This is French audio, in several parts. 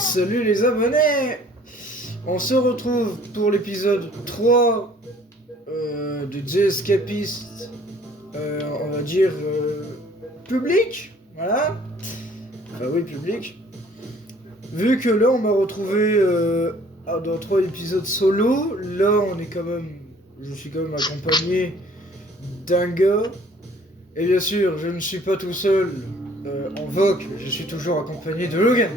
Salut les abonnés. On se retrouve pour l'épisode 3 de The Escapist, on va dire public, voilà. Enfin oui, public. Vu que là on m'a retrouvé dans 3 épisodes solo, là je suis quand même accompagné d'un gars. Et bien sûr, je ne suis pas tout seul en VOC, je suis toujours accompagné de Logan.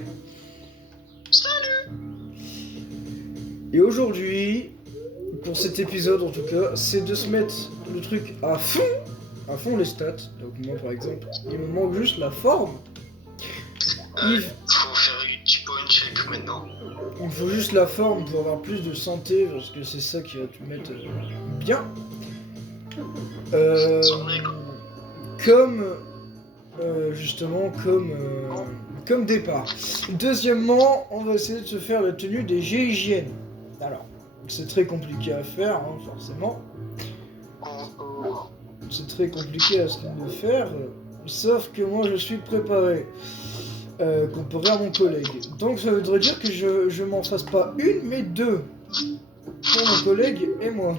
Et aujourd'hui, pour cet épisode en tout cas, c'est de se mettre le truc à fond les stats. Donc moi par exemple, il me manque juste la forme. Il faut faire un petit point check maintenant. Il me faut juste la forme pour avoir plus de santé, parce que c'est ça qui va te mettre bien. Comme départ. Deuxièmement, on va essayer de se faire la tenue des GIGN. Alors, c'est très compliqué à faire, hein, forcément. C'est très compliqué à de faire, sauf que moi je suis préparé, comparé à mon collègue. Donc ça voudrait dire que je m'en fasse pas une, mais deux. Pour mon collègue et moi.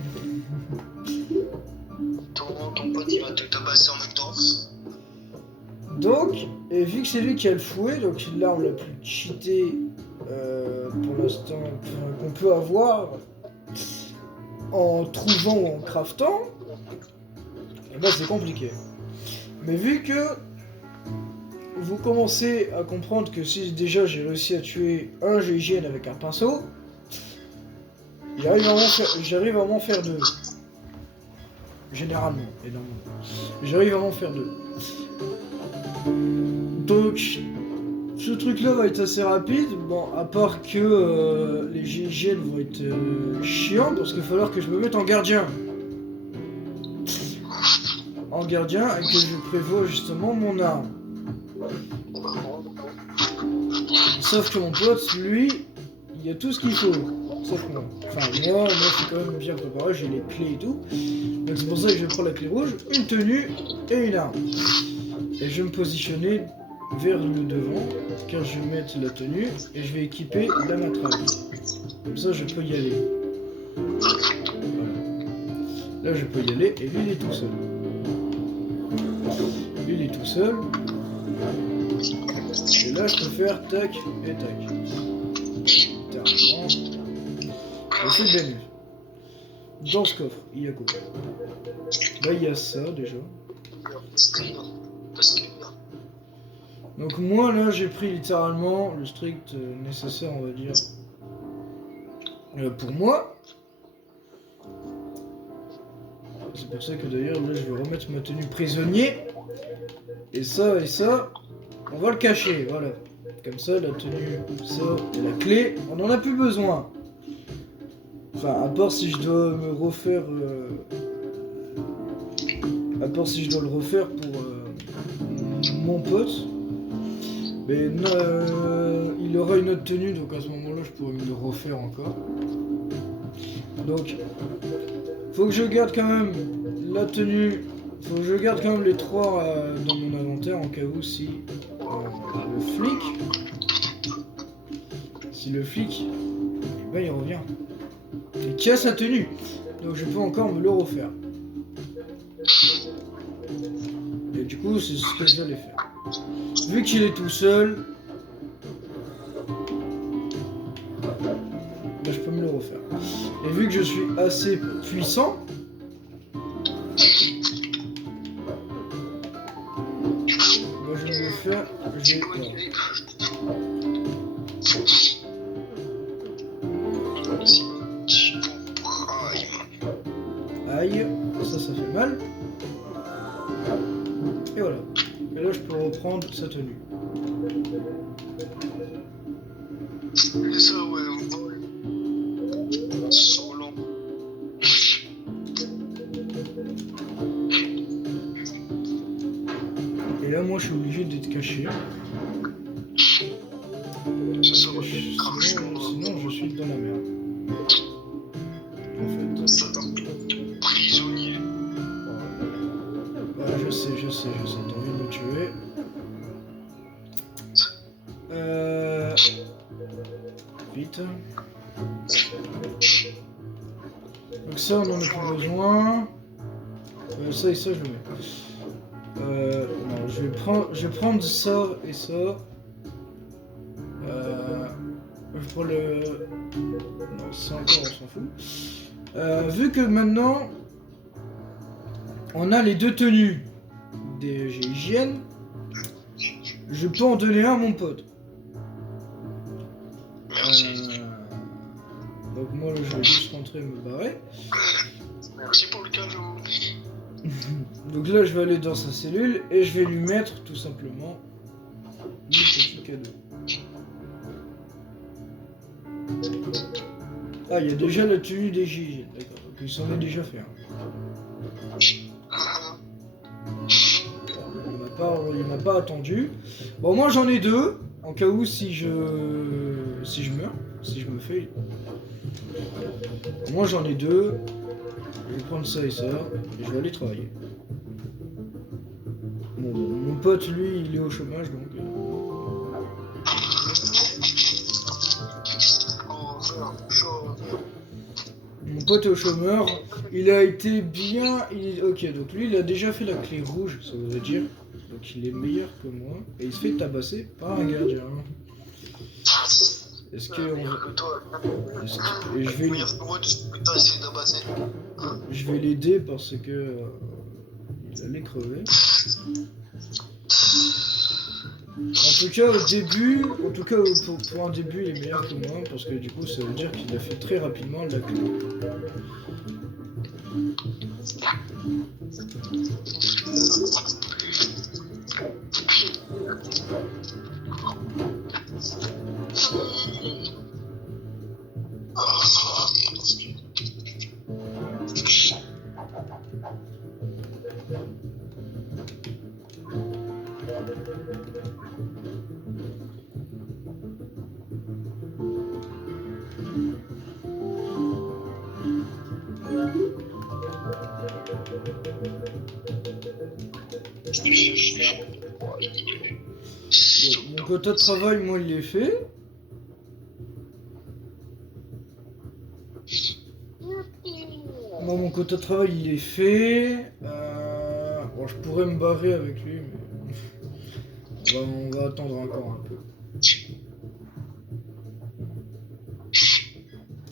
Ton pote il va te tabasser en même temps. Donc, et vu que c'est lui qui a le fouet, donc l'arme la plus cheatée pour l'instant qu'on peut avoir en trouvant ou en craftant, et ben c'est compliqué. Mais vu que vous commencez à comprendre que si déjà j'ai réussi à tuer un GIGN avec un pinceau, j'arrive à m'en faire deux. Généralement, énormément. J'arrive à m'en faire deux. Donc, ce truc-là va être assez rapide. Bon, à part que les GIGN vont être chiants, parce qu'il va falloir que je me mette en gardien. En gardien, et que je prévois justement mon arme. Sauf que mon pote, lui, il a tout ce qu'il faut. Sauf moi. Enfin, moi, je suis quand même bien préparé, j'ai les clés et tout. Donc c'est pour ça que je prends la clé rouge, une tenue et une arme. Et je vais me positionner vers le devant, car je vais mettre la tenue et je vais équiper la matraque. Comme ça, je peux y aller. Voilà. Là, je peux y aller et lui, il est tout seul. Lui, il est tout seul. Et là, je peux faire tac et tac. Littéralement. Et c'est bien vu. Dans ce coffre, il y a quoi? Là, il y a ça déjà. Donc moi là j'ai pris littéralement le strict nécessaire, on va dire, pour moi. C'est pour ça que d'ailleurs là je vais remettre ma tenue prisonnier. Et ça, on va le cacher, voilà. Comme ça la tenue, ça et la clé, on n'en a plus besoin. Enfin à part si je dois me refaire... À part si je dois le refaire pour mon pote. Mais il aura une autre tenue, donc à ce moment-là, je pourrais me le refaire encore. Donc, faut que je garde quand même la tenue. Faut que je garde quand même les 3 dans mon inventaire en cas où si le flic, ben il revient. Et qui a sa tenue. Donc je peux encore me le refaire. Et du coup, c'est ce que j'allais faire. Vu qu'il est tout seul, ben je peux me le refaire. Et vu que je suis assez puissant, ben je vais le faire. Aïe, ça fait mal. Et voilà. Et là, je peux reprendre sa tenue. Et ça, ouais, on vole. Solo. Et là, moi, je suis obligé d'être caché. Sinon, je suis dans la merde. En fait. Ça t'en prisonnier. Ouais, je sais. T'as envie de me tuer. vite. Donc ça, on en a plus besoin. Ça et ça, je le mets. Non, je vais prendre ça et ça. Je prends le... Non, ça encore, on s'en fout. Vu que maintenant, on a les deux tenues des GIGN, je peux en donner un à mon pote. Merci. Donc moi, là, je vais juste rentrer et me barrer. Merci pour le cadeau. Donc là, je vais aller dans sa cellule et je vais lui mettre tout simplement le petit cadeau. Ah, il y a déjà la tenue des GIGN, d'accord. Donc il s'en est déjà fait un. Il m'a pas attendu. Bon, moi j'en ai deux, en cas où si je meurs, si je me fais. Moi j'en ai deux. Je vais prendre ça et ça, et je vais aller travailler. Bon, mon pote lui, il est au chômage donc. Mon pote est au chômeur, il a été bien. Ok, donc lui il a déjà fait la clé rouge, ça veut dire. Donc il est meilleur que moi. Et il se fait tabasser par un gardien. Est-ce que. Et je vais l'aider parce que. Il allait crever. En tout cas, au début, pour un début, il est meilleur que moi parce que du coup, ça veut dire qu'il a fait très rapidement la clé. Bon, mon quota de travail, moi, il est fait. Moi, mon quota de travail, il est fait. Bon, je pourrais me barrer avec lui, mais on va attendre encore un peu.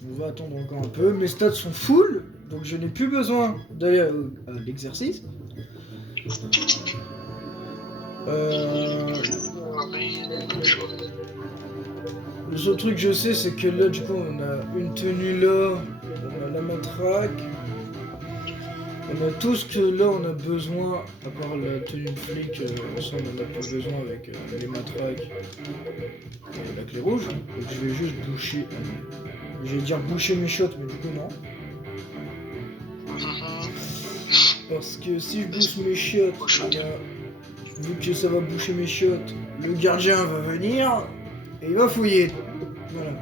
On va attendre encore un peu. Mes stats sont full, donc je n'ai plus besoin d'aller à l'exercice. Le seul truc que je sais, c'est que là, du coup, on a une tenue là, on a la matraque. On a tout ce que là on a besoin, à part la tenue de flic, ça on en a plus besoin avec les matraques et la clé rouge. Donc je vais juste boucher, je vais dire boucher mes shots, mais du coup non. Parce que si je bouche mes shots, vu que ça va boucher mes shots, le gardien va venir et il va fouiller. Voilà.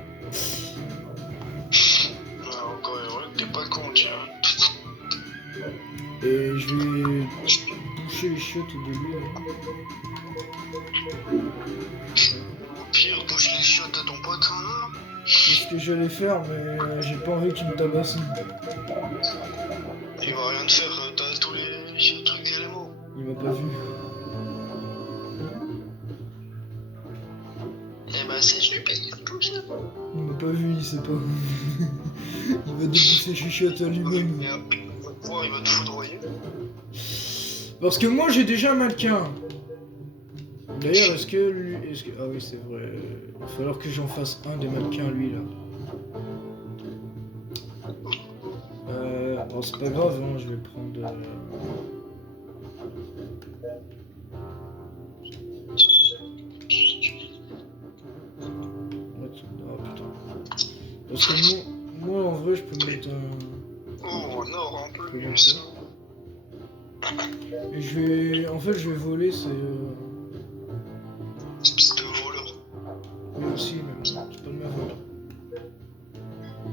Encore heureux que t'es pas con, tiens. Et je vais boucher les chiottes de lui. Au pire, bouche les chiottes de ton pote. Hein. C'est ce que j'allais faire, mais j'ai pas envie qu'il me tabasse. Il va rien te faire, t'as tous les trucs d'éléments. Il m'a pas vu. Eh ben, c'est je lui paye tout ça. Il m'a pas vu, il sait pas. Il va débousser ses chiottes à lui-même. Il va te foudroyer. Parce que moi j'ai déjà un mannequin. D'ailleurs, est-ce que lui. Ah oui, c'est vrai. Il va falloir que j'en fasse un des mannequins, lui là. Bon, c'est pas grave, hein, je vais prendre. Oh putain. Parce que moi en vrai, je peux mettre un. Oh, en or en plus. Et je vais. En fait, je vais voler ces. Espèce de voleur. Lui aussi, mais c'est pas de ma faute.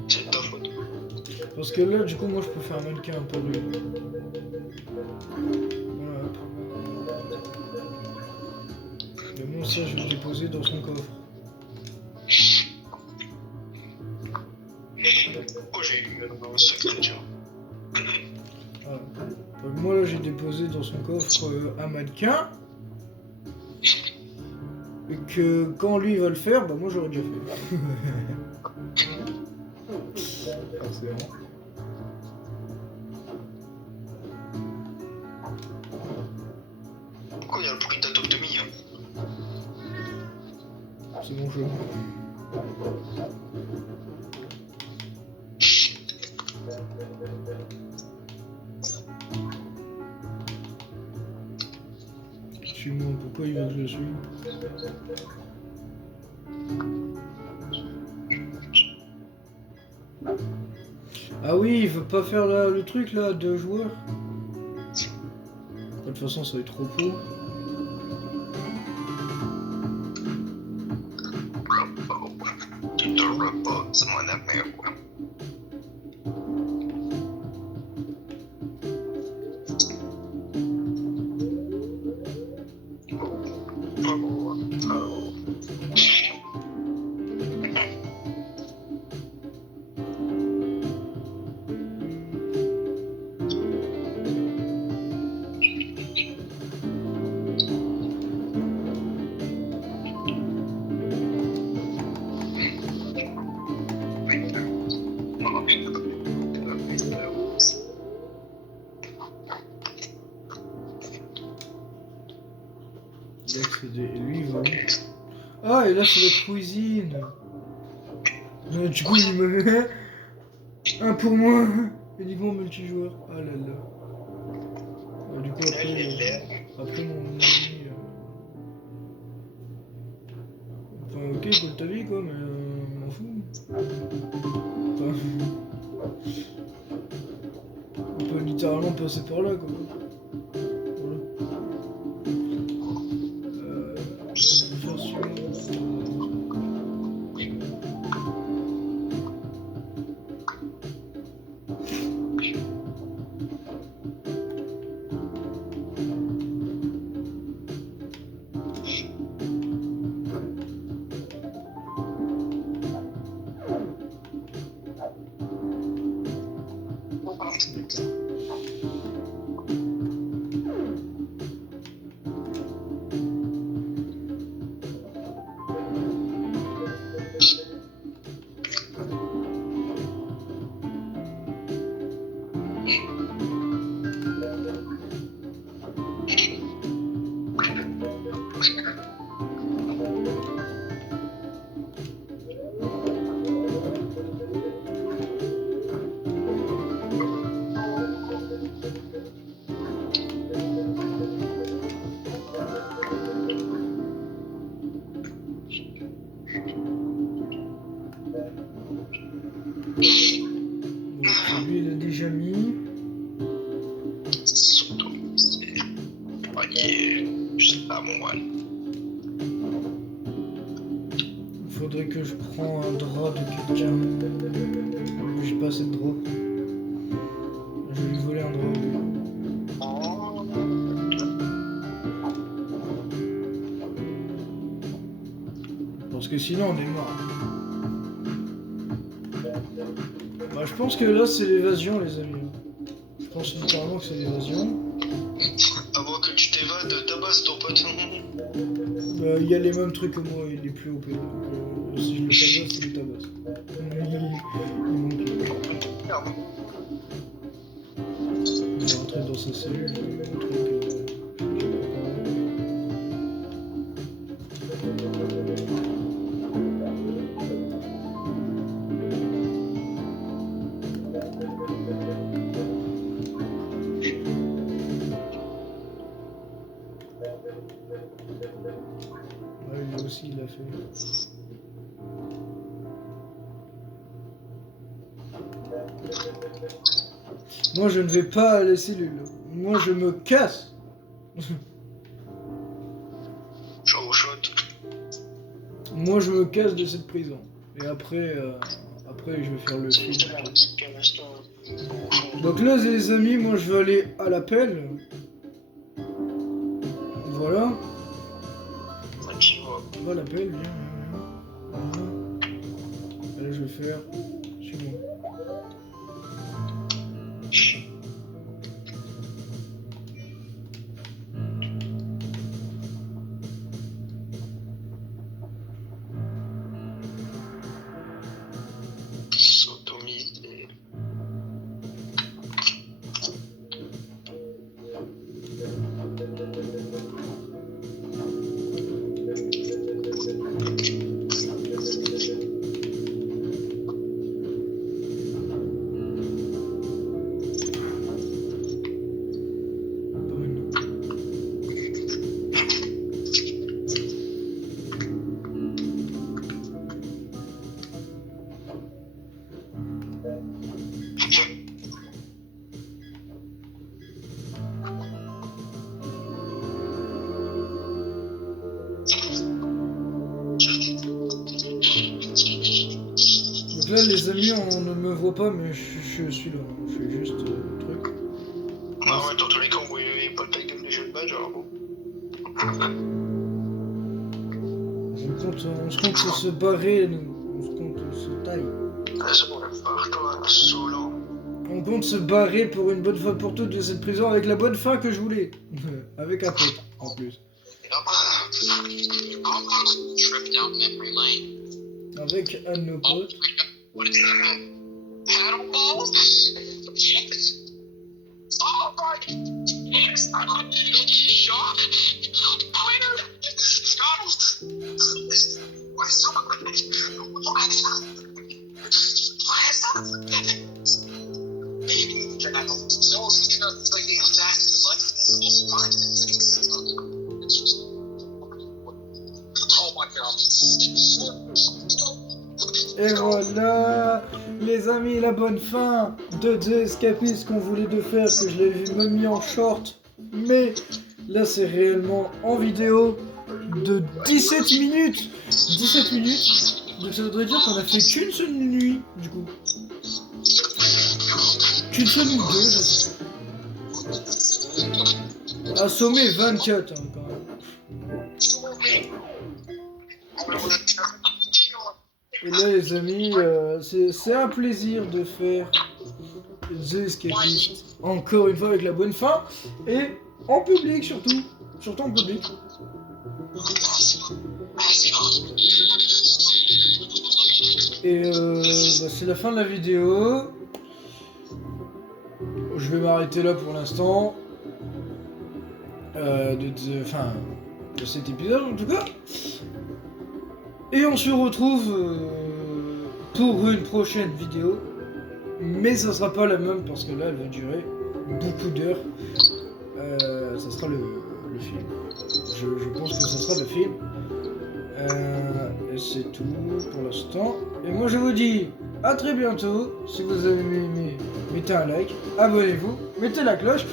C'est de ta faute. Parce que là, du coup, moi je peux faire un mannequin pour lui. Voilà, hop. Mais bon, ça, je vais le déposer dans son coffre. Oh, j'ai eu un secret, tu vois. Voilà. Donc, moi là j'ai déposé dans son coffre un mannequin. Et que quand lui va le faire, bah moi j'aurais déjà fait. Forcément. Pourquoi il y a le bruit d'atoptomie hein? C'est mon jeu. Suis-moi, pourquoi il veut que je le suive? Ah oui, il veut pas faire le truc là, 2 joueurs. De toute façon, ça va être trop pro. Tu te reposes, mon ami. Il a accédé. Et lui, il va où? Ah, et là, c'est la cuisine. Du coup, il me met un pour moi. Uniquement multijoueur. Ah là là. Du coup, après mon ami. Enfin, ok, colle ta vie quoi, mais m'en fous. Enfin, on peut littéralement passer par là quoi. Voilà. Faire suivant. Bon, lui il a déjà mis. Surtout, c'est. Voyez, je sais pas, moi. Il faudrait que je prends un drap de quelqu'un. J'ai pas assez de drap. Je vais lui voler un drap. Parce que sinon on est mort. Bah, je pense que là c'est l'évasion les amis. Je pense littéralement que c'est l'évasion. Avant que tu t'évades, tabasse ton pote. Bah, il y a les mêmes trucs que moi, il est plus OP. Donc si je le tabasse, il le tabasse. Il manque. Il va rentrer dans sa cellule. Le truc, j'ai ouais, lui aussi il l'a fait. Moi je ne vais pas à la cellule. Moi je me casse. Chaud, chaud. Moi je me casse de cette prison. Et après, après je vais faire le film. Donc là les amis, moi je vais aller à l'appel. Voilà. Va à l'appel, viens. Voilà. Et là je vais faire. Suis-moi. Donc là, les amis, on ne me voit pas, mais je suis là. Je fais juste truc. Ah ouais, dans tous les cas, on voyait pas le taille de les jeux de badge, alors bon. On se compte se barrer, nous. On se compte se taille. Ah, c'est bon, barre-toi, Solan. On compte se barrer pour une bonne fois pour toutes de cette prison avec la bonne fin que je voulais. Avec un pote, en plus. Trip down memory lane. Avec un de nos potes. What is that? Paddleball? Yes. Oh my! Yes. Shock. Winner. Scott. Why so much? Why is that? Maybe you're not going to tell us because like the exact like it's just oh my god. Et voilà, les amis, la bonne fin de The Escapist qu'on voulait de faire, que je l'avais même mis en short. Mais là, c'est réellement en vidéo de 17 minutes. 17 minutes. Donc ça voudrait dire qu'on a fait qu'une seule nuit, du coup. Qu'une seule ou deux, je sais pas. Assommé 24, hein, quand même. Et là, les amis, c'est un plaisir de faire The Escapist encore une fois avec la bonne fin et en public surtout. Surtout en public. Et c'est la fin de la vidéo. Je vais m'arrêter là pour l'instant. De cet épisode en tout cas. Et on se retrouve pour une prochaine vidéo. Mais ça sera pas la même parce que là elle va durer beaucoup d'heures. Ça sera le film. Je pense que ce sera le film. Et c'est tout pour l'instant. Et moi je vous dis à très bientôt. Si vous avez aimé, mettez un like, abonnez-vous, mettez la cloche.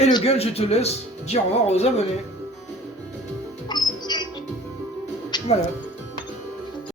Et le gun, je te laisse dire au revoir aux abonnés. Voilà.